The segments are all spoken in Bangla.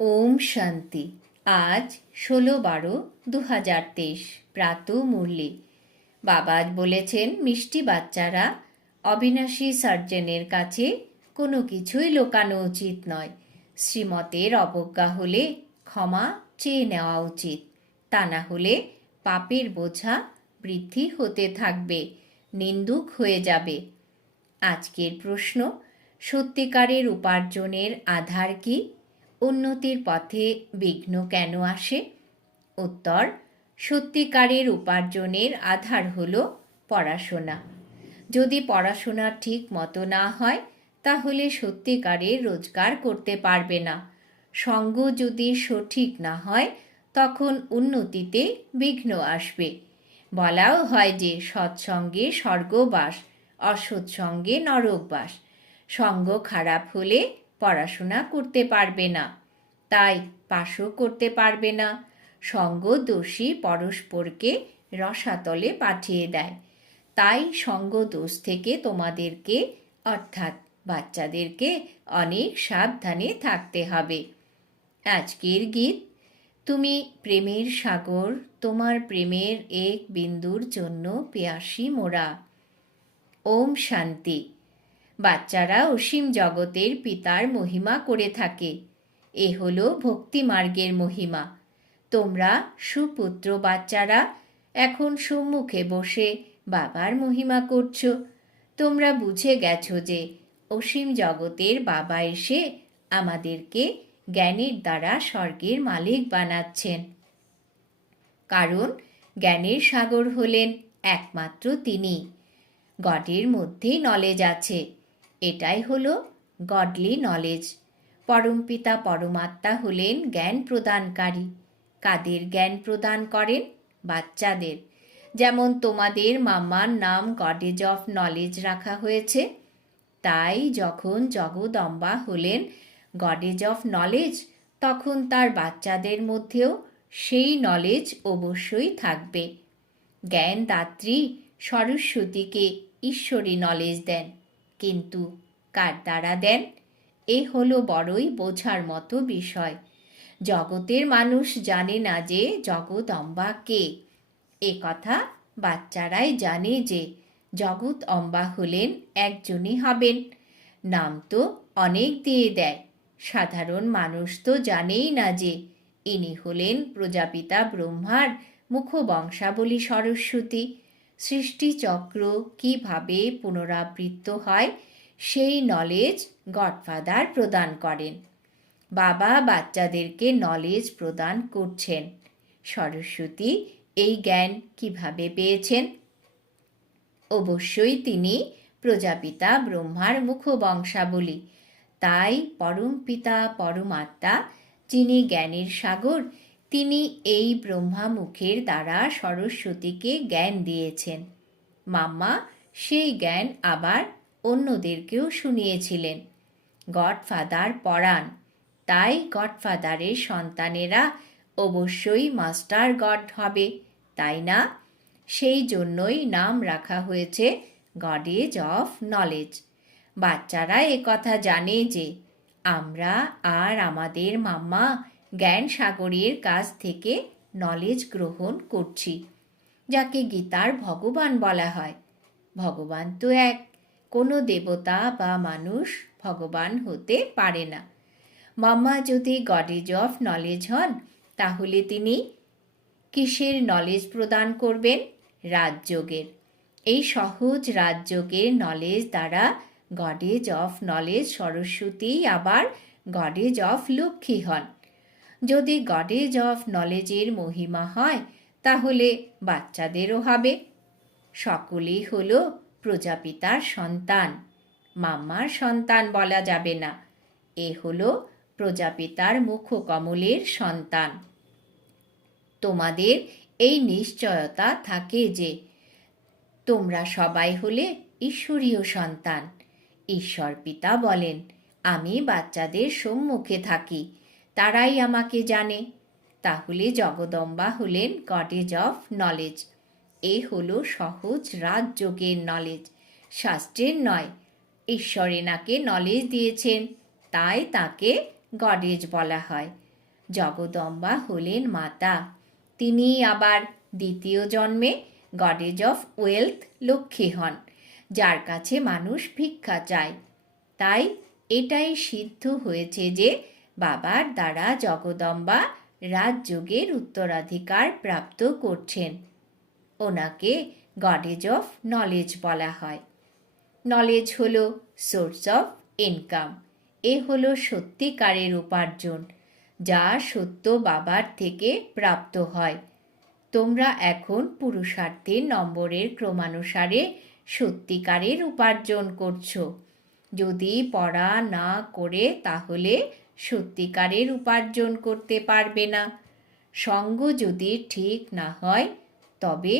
ওম শান্তি। আজ ষোলো বারো দু হাজার তেইশ। প্রাত মুরলি। বাবা বলেছেন, মিষ্টি বাচ্চারা, অবিনাশী সার্জেনের কাছে কোনো কিছুই লোকানো উচিত নয়। শ্রীমতের অবজ্ঞা হলে ক্ষমা চেয়ে নেওয়া উচিত। তা না হলে পাপের বোঝা বৃদ্ধি হতে থাকবে, নিন্দুক হয়ে যাবে। আজকের প্রশ্ন, সত্যিকারের উপার্জনের আধার কি? উন্নতির পথে বিঘ্ন কেন আসে? উত্তর, সত্যিকারের উপার্জনের আধার হল পড়াশোনা। যদি পড়াশোনা ঠিক মতো না হয়, তাহলে সত্যিকারের রোজগার করতে পারবে না। সঙ্গ যদি সঠিক না হয়, তখন উন্নতিতে বিঘ্ন আসবে। বলাও হয় যে সৎসঙ্গে স্বর্গবাস, অসৎসঙ্গে নরকবাস। সঙ্গ খারাপ হলে পড়াশোনা করতে পারবে না। তাই পাশও করতে পারবে না। সঙ্গ দোষী পরস্পরকে রসাতলে পাঠিয়ে দেয়। তাই সঙ্গ দোষ থেকে তোমাদেরকে, অর্থাৎ বাচ্চাদেরকে অনেক সাবধানে থাকতে হবে। আজকের গীত, তুমি প্রেমের সাগর, তোমার প্রেমের এক বিন্দুর জন্য পেয়াসি মোরা। ওম শান্তি। বাচ্চারা অসীম জগতের পিতার মহিমা করে থাকে। এ হল ভক্তি মার্গের মহিমা। তোমরা সুপুত্র বাচ্চারা, এখন সম্মুখে বসে বাবার মহিমা করছ। তোমরা বুঝে গেছো যে অসীম জগতের বাবা এসে আমাদেরকে জ্ঞানের দ্বারা স্বর্গের মালিক বানাচ্ছেন। কারণ জ্ঞানের সাগর হলেন একমাত্র তিনি। গডের মধ্যেই নলেজ আছে। এটাই হলো গডলি নলেজ পরমপিতা পরমাত্মা হলেন জ্ঞান প্রদানকারী। কাদের জ্ঞান প্রদান করেন? বাচ্চাদের। যেমন তোমাদের মাম্মার নাম গডেজ অফ নলেজ রাখা হয়েছে, তাই যখন জগদম্বা হলেন গডেজ অফ নলেজ তখন তার বাচ্চাদের মধ্যেও সেই নলেজ অবশ্যই থাকবে। জ্ঞানদাত্রী সরস্বতীকে ঈশ্বরী নলেজ দেন। কিন্তু কার দ্বারা দেন? এ হলো বড়ই বোঝার মতো বিষয়। জগতের মানুষ জানে না যে জগৎ অম্বা কে। এ কথা বাচ্চারাই জানে যে জগৎ অম্বা হলেন একজনই হবেন। নাম তো অনেক দিয়ে দেয়। সাধারণ মানুষ তো জানেই না যে ইনি হলেন প্রজাপিতা ব্রহ্মার মুখবংশাবলী সরস্বতী। সৃষ্টিচক্র কীভাবে পুনরাবৃত্ত হয়, সেই নলেজ গডফাদার প্রদান করেন। বাবা বাচ্চাদেরকে নলেজ প্রদান করছেন। সরস্বতী এই জ্ঞান কীভাবে পেয়েছেন? অবশ্যই তিনি প্রজাপিতা ব্রহ্মার মুখবংশাবলী। তাই পরম পিতা, পরমাত্মা, যিনি জ্ঞানের সাগর তিনি এই ব্রহ্মা মুখের দ্বারা সরস্বতীকে জ্ঞান দিয়েছেন। মাম্মা সেই জ্ঞান আবার অন্যদেরকেও শুনিয়েছিলেন। গডফাদার পড়ান তাই গডফাদারের সন্তানেরা অবশ্যই মাস্টার গড হবে, তাই না? সেই জন্যই নাম রাখা হয়েছে গডেজ অফ নলেজ। বাচ্চারা কথা জানে যে, আমরা আর আমাদের মাম্মা জ্ঞান সাগরের কাছ থেকে নলেজ গ্রহণ করছি, যাকে গীতার ভগবান বলা হয়। ভগবান তো এক, কোনো দেবতা বা মানুষ ভগবান হতে পারে না। মাম্মা যদি গডেজ অফ নলেজ হন, তাহলে তিনি কিসের নলেজ প্রদান করবেন? রাজযোগের। এই সহজ রাজযোগের নলেজ দ্বারা গডেজ অফ নলেজ সরস্বতী আবার গডেজ অফ লক্ষ্মী হন। যদি গডেজ অফ নলেজের মহিমা হয়, তাহলে বাচ্চাদেরও হবে। সকলেই হলো প্রজাপিতার সন্তান। মাম্মার সন্তান বলা যাবে না। এ হলো প্রজাপিতার মুখকমলের সন্তান। তোমাদের এই নিশ্চয়তা থাকে যে, তোমরা সবাই হলে ঈশ্বরীয় সন্তান। ঈশ্বর পিতা বলেন, আমি বাচ্চাদের সম্মুখে থাকি। তারাই আমাকে জানে। তাহলে জগদম্বা হলেন গডেজ অফ নলেজ এ হলো সহজ রাজযোগের নলেজ শাস্ত্রের নয়, ঈশ্বর এনাকে নলেজ দিয়েছেন, তাই তাকে গডেজ বলা হয়। জগদম্বা হলেন মাতা। তিনি আবার দ্বিতীয় জন্মে গডেজ অফ ওয়েলথ লক্ষ্মী হন, যার কাছে মানুষ ভিক্ষা চায়। তাই এটাই সিদ্ধ হয়েছে যে বাবার দ্বারা জগদম্বা রাজযোগের উত্তরাধিকার প্রাপ্ত করছেন। ওনাকে গডেজ অফ নলেজ বলা হয়। নলেজ হলো সোর্স অফ ইনকাম এ হলো সত্যিকারের উপার্জন, যা সত্য বাবার থেকে প্রাপ্ত হয়। তোমরা এখন পুরুষার্থের নম্বরের ক্রমানুসারে সত্যিকারের উপার্জন করছ। যদি পড়া না করে তাহলে সত্যিকারের উপার্জন করতে পারবে না। সঙ্গ যদি ঠিক না হয়, তবে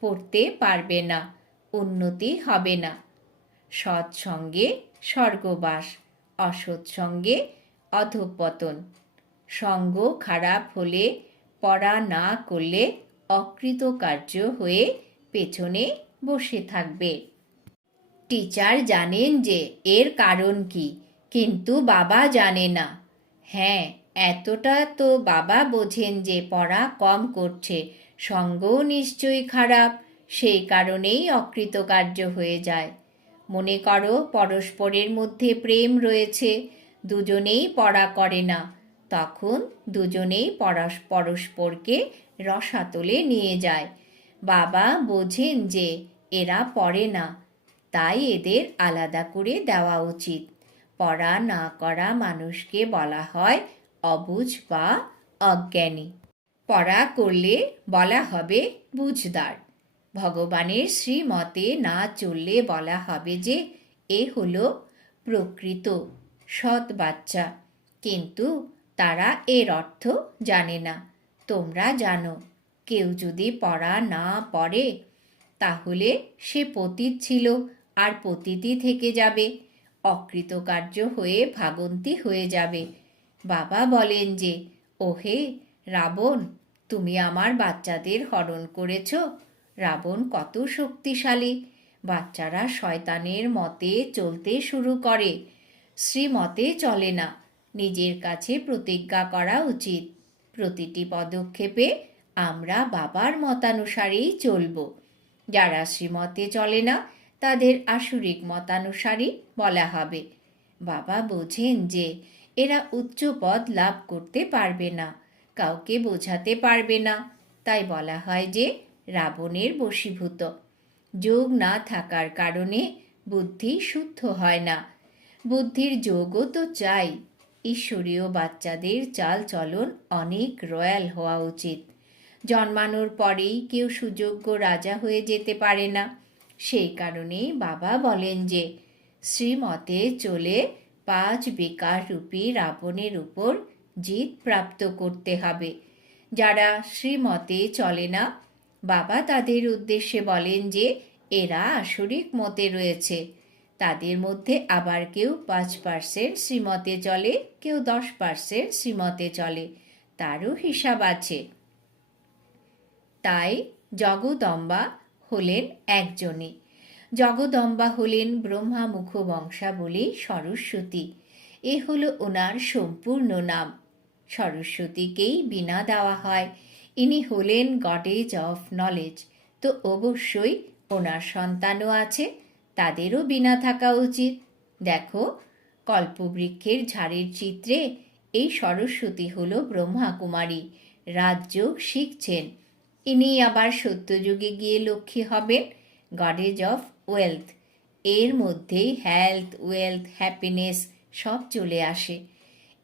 পড়তে পারবে না, উন্নতি হবে না। সৎসঙ্গে স্বর্গবাস অসৎসঙ্গে অধঃপতন। সঙ্গ খারাপ হলে, পড়া না করলে অকৃতকার্য হয়ে পেছনে বসে থাকবে। টিচার জানেন যে এর কারণ কি, কিন্তু বাবা জানে না। হ্যাঁ এতটা তো বাবা বোঝেন যে পড়া কম করছে। সঙ্গও নিশ্চয়ই খারাপ, সেই কারণেই অকৃতকার্য হয়ে যায়। মনে করো পরস্পরের মধ্যে প্রেম রয়েছে, দুজনেই পড়া করে না। তখন দুজনেই পরস, পরস্পরকে রসাতলে নিয়ে যায়। বাবা বোঝেন যে এরা পড়ে না, তাই এদের আলাদা করে দেওয়া উচিত। পড়া না করা মানুষকে বলা হয় অবুঝ বা অজ্ঞানী। পড়া করলে বলা হবে বুঝদার। ভগবানের শ্রীমতে না চললে বলা হবে যে, এ হলো প্রকৃত সৎ বাচ্চা। কিন্তু তারা এর অর্থ জানে না। তোমরা জানো, কেউ যদি পড়া না পড়ে, তাহলে সে পতীত ছিল আর পতিতই থেকে যাবে। অকৃতকার্য হয়ে ভাগন্তি হয়ে যাবে। বাবা বলেন যে, ওহে রাবণ, তুমি আমার বাচ্চাদের হরণ করেছ। রাবণ কত শক্তিশালী। বাচ্চারা শয়তানের মতে চলতে শুরু করে। শ্রীমতে চলে না, নিজের কাছে প্রতিজ্ঞা করা উচিত। প্রতিটি পদক্ষেপে আমরা বাবার মতানুসারেই চলব। যারা শ্রীমতে চলে না তাদের আসরিক মতানুসারী বলা হবে। বাবা বোঝেন যে, এরা উচ্চ পদ লাভ করতে পারবে না, কাউকে বোঝাতে পারবে না। তাই বলা হয় যে, রাবণের বশীভূত। যোগ না থাকার কারণে বুদ্ধি শুদ্ধ হয় না। বুদ্ধির যোগও তো চাই। ঈশ্বরীয় বাচ্চাদের চাল চলন অনেক রয়্যাল হওয়া উচিত। জন্মানোর পরেই কেউ সুযোগ্য রাজা হয়ে যেতে পারে না। সেই কারণেই বাবা বলেন যে, শ্রীমতে চলে পাঁচ বেকার রূপী রাবণের উপর জিত প্রাপ্ত করতে হবে। যারা শ্রীমতে চলে না, বাবা তাদের উদ্দেশ্যে বলেন যে, এরা আসরিক মতে রয়েছে। তাদের মধ্যে আবার কেউ পাঁচ পার্সেন্ট শ্রীমতে চলে, কেউ দশ পার্সেন্ট শ্রীমতে চলে। তারও হিসাব আছে। তাই জগদম্বা হলেন একজনই। জগদম্বা হলেন ব্রহ্মা মুখ বংশাবলী সরস্বতী। এ হলো ওনার সম্পূর্ণ নাম। সরস্বতীকেই বিনা দেওয়া হয়। ইনি হলেন গডেজ অফ নলেজ। তো অবশ্যই ওনার সন্তানও আছে, তাদেরও বিনা থাকা উচিত। দেখো, কল্পবৃক্ষের ঝাড়ের চিত্রে এই সরস্বতী হল ব্রহ্মা কুমারী রাজযোগ শিখছেন। ইনি আবার সত্যযুগে গিয়ে লক্ষ্মী হবেন গডেজ অফ ওয়েলথ এর মধ্যেই হেলথ ওয়েলথ হ্যাপিনেস সব চলে আসে।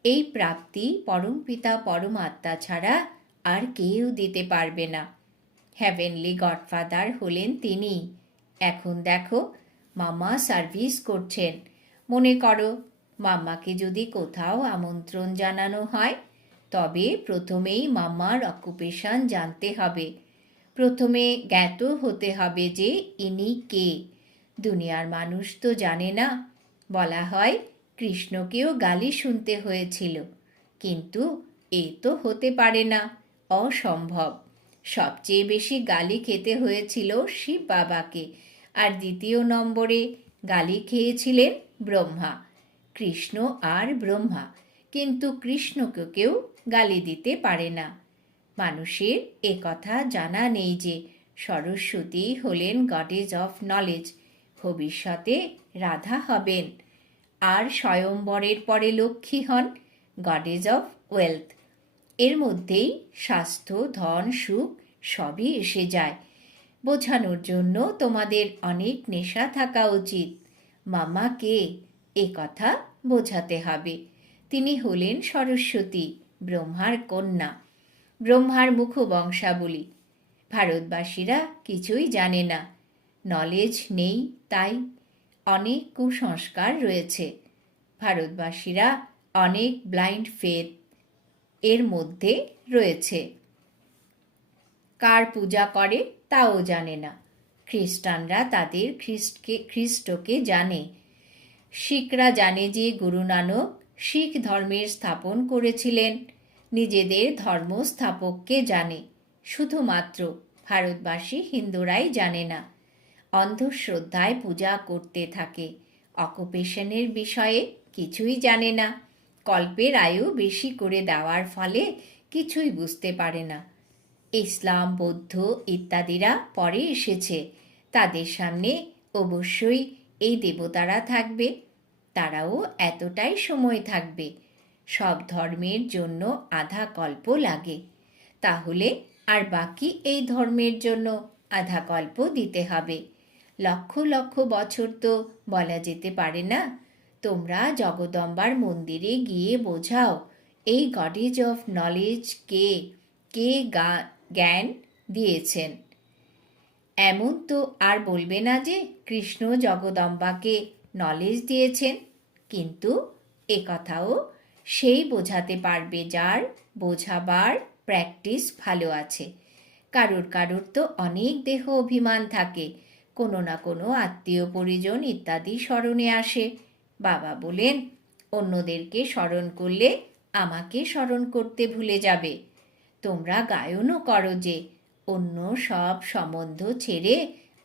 এই প্রাপ্তি পরমপিতা পরমাত্মা ছাড়া আর কেউ দিতে পারবে না। হ্যাভেনলি গডফাদার হলেন তিনি। এখন দেখো, মামা সার্ভিস করছেন। মনে করো মাম্মাকে যদি কোথাও আমন্ত্রণ জানানো হয় তবে প্রথমেই মামার অকুপেশন জানতে হবে। প্রথমে জ্ঞাত হতে হবে যে ইনি কে। দুনিয়ার মানুষ তো জানে না। বলা হয়, কৃষ্ণকেও গালি শুনতে হয়েছিল। কিন্তু এ তো হতে পারে না, অসম্ভব। সবচেয়ে বেশি গালি খেতে হয়েছিল শিব বাবাকে। আর দ্বিতীয় নম্বরে, গালি খেয়েছিলেন ব্রহ্মা। কৃষ্ণ আর ব্রহ্মা। কিন্তু কৃষ্ণকে কেউ গালি দিতে পারে না। মানুষের এ কথা জানা নেই যে সরস্বতী হলেন গডেজ অফ নলেজ ভবিষ্যতে রাধা হবেন। আর স্বয়ম্বরের পরে লক্ষ্মী হন গডেজ অফ ওয়েলথ এর মধ্যেই স্বাস্থ্য, ধন, সুখ সবই এসে যায়। বোঝানোর জন্য তোমাদের অনেক নেশা থাকা উচিত। মামা কে এ কথা বোঝাতে হবে। তিনি হলেন সরস্বতী, ব্রহ্মার কন্যা, ব্রহ্মার মুখ বংশাবলী ভারতবাসীরা কিছুই জানে না। নলেজ নেই, তাই অনেক কুসংস্কার রয়েছে। ভারতবাসীরা অনেক ব্লাইন্ড ফেথ এর মধ্যে রয়েছে। কার পূজা করে তাও জানে না। খ্রিস্টানরা তাদের খ্রিস্টকে খ্রিস্টকে জানে। শিখরা জানে যে গুরু নানক শিখ ধর্মের স্থাপন করেছিলেন। নিজেদের ধর্ম স্থাপককে জানে, শুধুমাত্র ভারতবাসী হিন্দুরাই জানে না। অন্ধশ্রদ্ধায় পূজা করতে থাকে, অকুপেশনের বিষয়ে কিছুই জানে না। কল্পের আয়ু বেশি করে দেওয়ার ফলে কিছুই বুঝতে পারে না। ইসলাম, বৌদ্ধ ইত্যাদিরা পরে এসেছে। তাদের সামনে অবশ্যই এই দেবতারা থাকবে। তারাও এতটাই সময় থাকবে। সব ধর্মের জন্য আধা কল্প লাগে। তাহলে আর বাকি এই ধর্মের জন্য আধা কল্প দিতে হবে। লক্ষ লক্ষ বছর তো বলা যেতে পারে না। তোমরা জগদম্বার মন্দিরে গিয়ে বোঝাও, এই গডেজ অফ নলেজ কে কে জ্ঞান দিয়েছেন? এমন তো আর বলবে না যে কৃষ্ণ জগদম্বাকে নলেজ দিয়েছেন, কিন্তু এ কথাও সেই বোঝাতে পারবে যার বোঝাবার প্র্যাকটিস ভালো আছে। কারুর কারুর তো অনেক দেহ অভিমান থাকে, কোনো না কোনো আত্মীয় পরিজন ইত্যাদি স্মরণে আসে। বাবা বলেন, অন্যদেরকে স্মরণ করলে আমাকে স্মরণ করতে ভুলে যাবে। তোমরা গায়নও করো যে, অন্য সব সম্বন্ধ ছেড়ে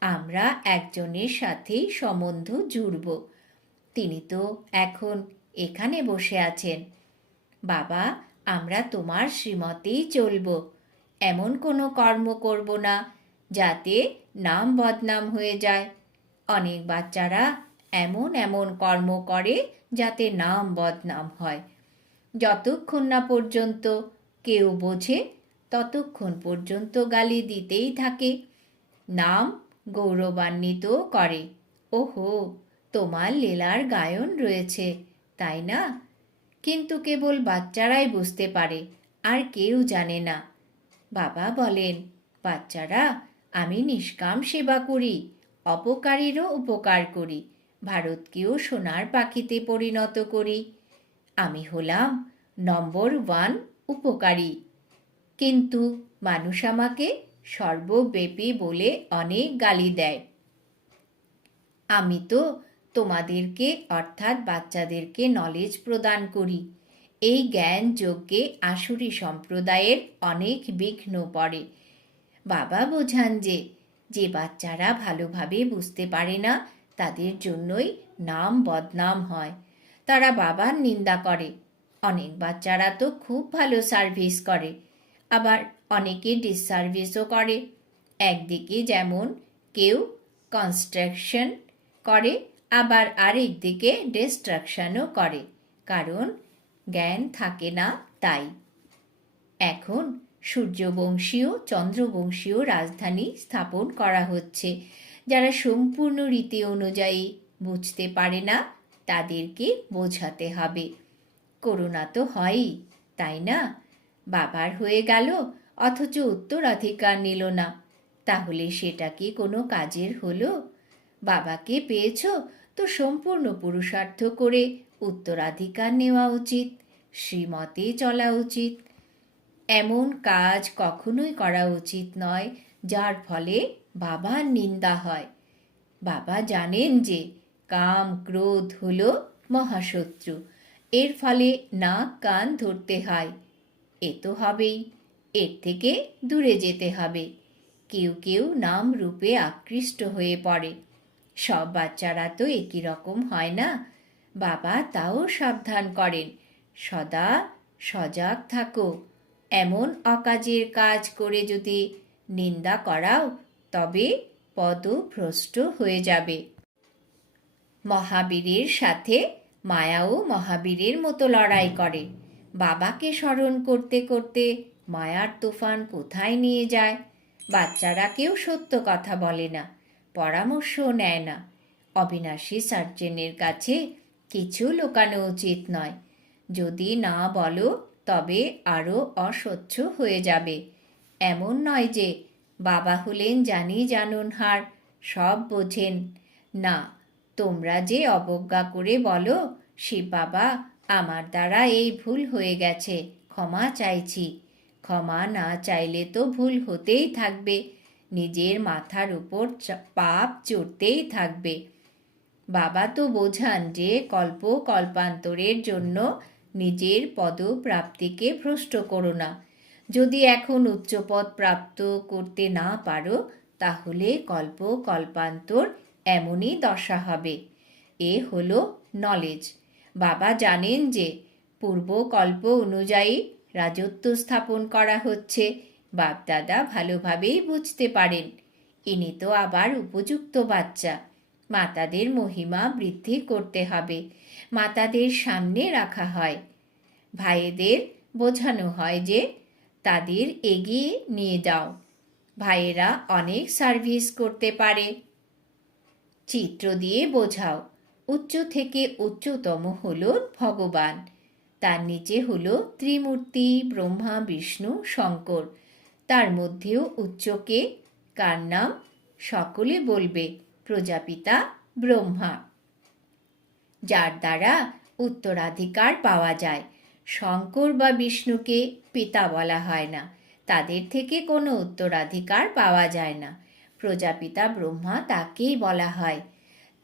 আমরা একজনের সাথেই সম্বন্ধ জুড়ব। তিনি তো এখন এখানে বসে আছেন। বাবা, আমরা তোমার শ্রীমতেই চলব। এমন কোনো কর্ম করব না, যাতে নাম বদনাম হয়ে যায়। অনেক বাচ্চারা এমন এমন কর্ম করে যাতে নাম বদনাম হয়। যতক্ষণ না পর্যন্ত কেউ বোঝে, ততক্ষণ পর্যন্ত গালি দিতেই থাকে। নাম গৌরবান্বিত করে। ওহো, তোমার লীলার গায়ন রয়েছে, তাই না? কিন্তু কেবল বাচ্চারাই বুঝতে পারে, আর কেউ জানে না। বাবা বলেন, বাচ্চারা, আমি নিষ্কাম সেবা করি, অপকারীরও উপকার করি, ভারতকেও সোনার পাখিতে পরিণত করি। আমি হলাম নম্বর ওয়ান উপকারী। কিন্তু মানুষ আমাকে সর্বব্যাপী বলে অনেক গালি দেয়। আমি তো তোমাদেরকে, অর্থাৎ বাচ্চাদেরকে নলেজ প্রদান করি। এই জ্ঞান যজ্ঞে আসুরি সম্প্রদায়ের অনেক বিঘ্ন পড়ে। বাবা বোঝান যে যে বাচ্চারা ভালোভাবে বুঝতে পারে না, তাদের জন্যই নাম বদনাম হয়। তারা বাবার নিন্দা করে। অনেক বাচ্চারা তো খুব ভালো সার্ভিস করে। আবার অনেকে ডিসসার্ভিসও করে। একদিকে যেমন কেউ কনস্ট্রাকশন করে, আবার আরেক দিকে ডিস্ট্রাকশনও করে, কারণ জ্ঞান থাকে না তাই। এখন সূর্যবংশীয়, চন্দ্রবংশীয় রাজধানী স্থাপন করা হচ্ছে, যারা সম্পূর্ণ রীতি অনুযায়ী বুঝতে পারে না, তাদেরকে বোঝাতে হবে। করোনা তো হয়ই, তাই না? বাবার হয়ে গেল অথচ উত্তরাধিকার নিল না। তাহলে সেটা কি কোনো কাজের হলো? বাবাকে পেয়েছ তো সম্পূর্ণ পুরুষার্থ করে উত্তরাধিকার নেওয়া উচিত, শ্রীমতে চলা উচিত। এমন কাজ কখনোই করা উচিত নয়, যার ফলে বাবার নিন্দা হয়। বাবা জানেন যে কাম ক্রোধ হল মহাশত্রু, এর ফলে নাক কান ধরতে হয়। এ তো হবেই। এর থেকে দূরে যেতে হবে। কেউ কেউ নাম রূপে আকৃষ্ট হয়ে পড়ে। সব বাচ্চারা তো একই রকম হয় না। বাবা তাও সাবধান করেন, সদা সজাগ থাকো। এমন অকাজের কাজ করে যদি নিন্দা করাও, তবে পদভ্রষ্ট হয়ে যাবে। মহাবীরের সাথে মায়াও মহাবীরের মতো লড়াই করে। বাবাকে স্মরণ করতে করতে মায়ার তুফান কোথায় নিয়ে যায়? বাচ্চারা কেউ সত্য কথা বলে না, পরামর্শও নেয় না। অবিনাশী সার্জেনের কাছে কিছু লুকানো উচিত নয়। যদি না বলো, তবে আরও অস্বচ্ছ হয়ে যাবে। এমন নয় যে বাবা হলেন জানি জানুন হার, সব বোঝেন। না, তোমরা যে অবজ্ঞা করে বলো শিব বাবা আমার দ্বারা এই ভুল হয়ে গেছে, ক্ষমা চাইছি। ক্ষমা না চাইলে তো ভুল হতেই থাকবে। নিজের মাথার উপর পাপ চড়তেই থাকবে। বাবা তো বোঝান যে কল্প কল্পান্তরের জন্য নিজের পদপ্রাপ্তিকে ভ্রষ্ট করো না। যদি এখন উচ্চপদ প্রাপ্ত করতে না পারো, তাহলে কল্প কল্পান্তর এমনই দশা হবে। এ হলো নলেজ বাবা জানেন যে পূর্বকল্প অনুযায়ী রাজত্ব স্থাপন করা হচ্ছে। বাপদাদা ভালোভাবেই বুঝতে পারেন। ইনি তো আবার উপযুক্ত বাচ্চা। মাতাদের মহিমা বৃদ্ধি করতে হবে। মাতাদের সামনে রাখা হয়। ভাইয়েদের বোঝানো হয় যে, তাদের এগিয়ে নিয়ে যাও। ভাইয়েরা অনেক সার্ভিস করতে পারে। চিত্র দিয়ে বোঝাও। উচ্চ থেকে উচ্চতম হল ভগবান। তার নিচে হল ত্রিমূর্তি, ব্রহ্মা, বিষ্ণু, শঙ্কর। তার মধ্যেও উচ্চকে কার নাম? সকলে বলবে, প্রজাপিতা ব্রহ্মা। যার দ্বারা উত্তরাধিকার পাওয়া যায়। শঙ্কর বা বিষ্ণুকে পিতা বলা হয় না। তাদের থেকে কোনো উত্তরাধিকার পাওয়া যায় না। প্রজাপিতা ব্রহ্মা তাকেই বলা হয়।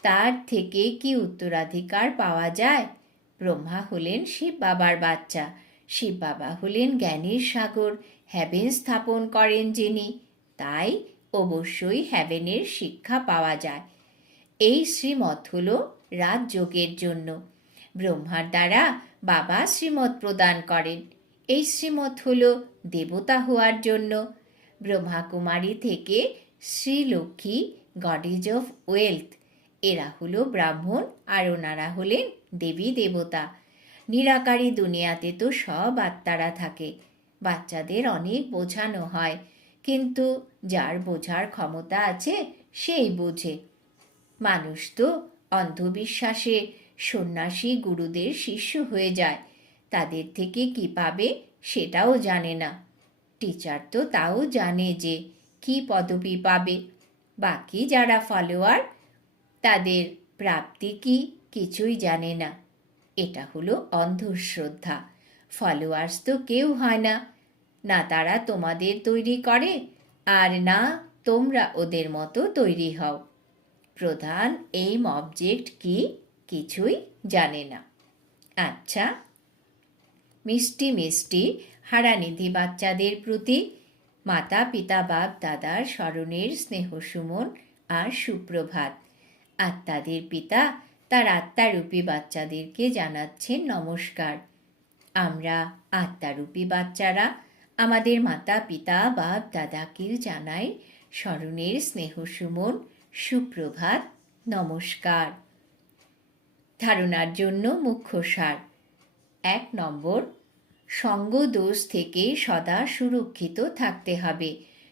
তার থেকে কি উত্তরাধিকার পাওয়া যায়? ব্রহ্মা হলেন শিব বাবার বাচ্চা। শিব বাবা হলেন জ্ঞানীর সাগর। হ্যাভেন স্থাপন করেন যিনি। তাই অবশ্যই হ্যাভেনের শিক্ষা পাওয়া যায়। এই শ্রীমত হল রাজযোগের জন্য। ব্রহ্মার দ্বারা বাবা শ্রীমত প্রদান করেন। এই শ্রীমত হল দেবতা হওয়ার জন্য। ব্রহ্মা কুমারী থেকে শ্রীলক্ষ্মী, গডেজ অফ ওয়েলথ এরা হলো ব্রাহ্মণ আর ওনারা হলেন দেবী দেবতা। নিরাকারী দুনিয়াতে তো সব আত্মারা থাকে। বাচ্চাদের অনেক বোঝানো হয়, কিন্তু যার বোঝার ক্ষমতা আছে, সেই বোঝে। মানুষ তো অন্ধবিশ্বাসে সন্ন্যাসী গুরুদের শিষ্য হয়ে যায়। তাদের থেকে কি পাবে সেটাও জানে না। টিচার তো তাও জানে যে কি পদবি পাবে। বাকি যারা ফলোয়ার তাদের প্রাপ্তি কি কিছুই জানে না। এটা হলো অন্ধশ্রদ্ধা। ফলোয়ার্স তো কেউ হয় না। না তারা তোমাদের তৈরি করে, আর না তোমরা ওদের মতো তৈরি হও। প্রধান এইম অবজেক্ট কি কিছুই জানে না। আচ্ছা মিষ্টি মিষ্টি হারানিধি বাচ্চাদের প্রতি মাতা পিতা বাপ দাদার স্মরণের স্নেহ সুমন আর সুপ্রভাত। আত্মাদের পিতা তার আত্মারূপী বাচ্চাদেরকে জানাচ্ছেন নমস্কার। আমরা আত্মারূপী বাচ্চারা আমাদের মাতা, পিতা, বাপ, দাদাকে জানাই স্মরণের স্নেহ সুমন, সুপ্রভাত, নমস্কার। ধারণার জন্য মুখ্য সার। এক নম্বর সঙ্গ দোষ থেকে সদা সুরক্ষিত থাকতে হবে।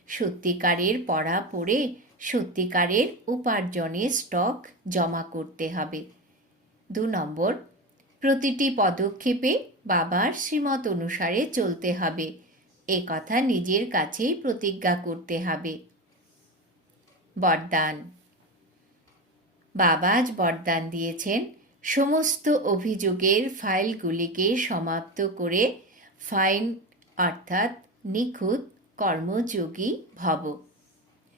সত্যিকারের পড়া পড়ে সত্যিকারের উপার্জনের স্টক জমা করতে হবে। দু নম্বর, প্রতিটি পদক্ষেপে বাবার শ্রীমত অনুসারে চলতে হবে। এ কথা নিজের কাছেই প্রতিজ্ঞা করতে হবে। বরদান। বাবা আজ বরদান দিয়েছেন। সমস্ত অভিযোগের ফাইলগুলিকে সমাপ্ত করে ফাইন, অর্থাৎ নিখুঁত কর্মযোগী ভব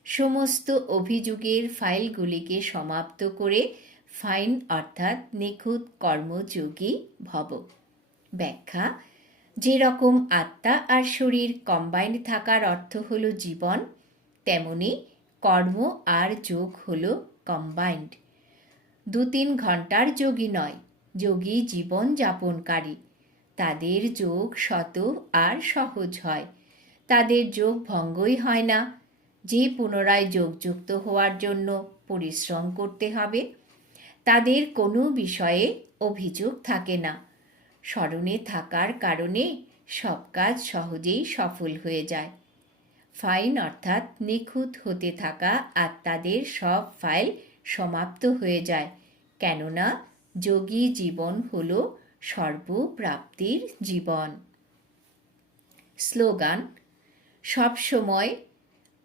সমস্ত অভিযোগের ফাইলগুলিকে সমাপ্ত করে ফাইন অর্থাৎ নিখুঁত কর্মযোগী ভব। ব্যাখ্যা, যেরকম আত্মা আর শরীর কম্বাইন্ড থাকার অর্থ হল জীবন, তেমনি কর্ম আর যোগ হল কম্বাইন্ড দু তিন ঘণ্টার যোগী নয়, যোগী জীবন যাপনকারী তাদের যোগ শত আর সহজ হয়। তাদের যোগ ভঙ্গই হয় না। যে পুনরায় যোগযুক্ত হওয়ার জন্য পরিশ্রম করতে হবে। তাদের কোনো বিষয়ে অভিযোগ থাকে না। স্মরণে থাকার কারণে সব কাজ সহজেই সফল হয়ে যায়। ফাইন অর্থাৎ নিখুঁত হতে থাকা আত্মাদের সব ফাইল সমাপ্ত হয়ে যায়। কেননা যোগী জীবন হল সর্বপ্রাপ্তির জীবন। স্লোগান, সবসময়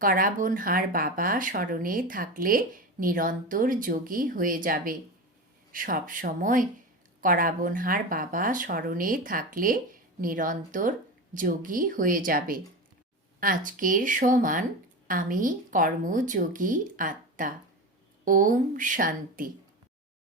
করাবনহার বাবা স্মরণে থাকলে নিরন্তর যোগী হয়ে যাবে। সব সময় করাবনহার বাবা স্মরণে থাকলে নিরন্তর যোগী হয়ে যাবে। আজকের সমান আমি কর্মযোগী আত্মা। ওম শান্তি।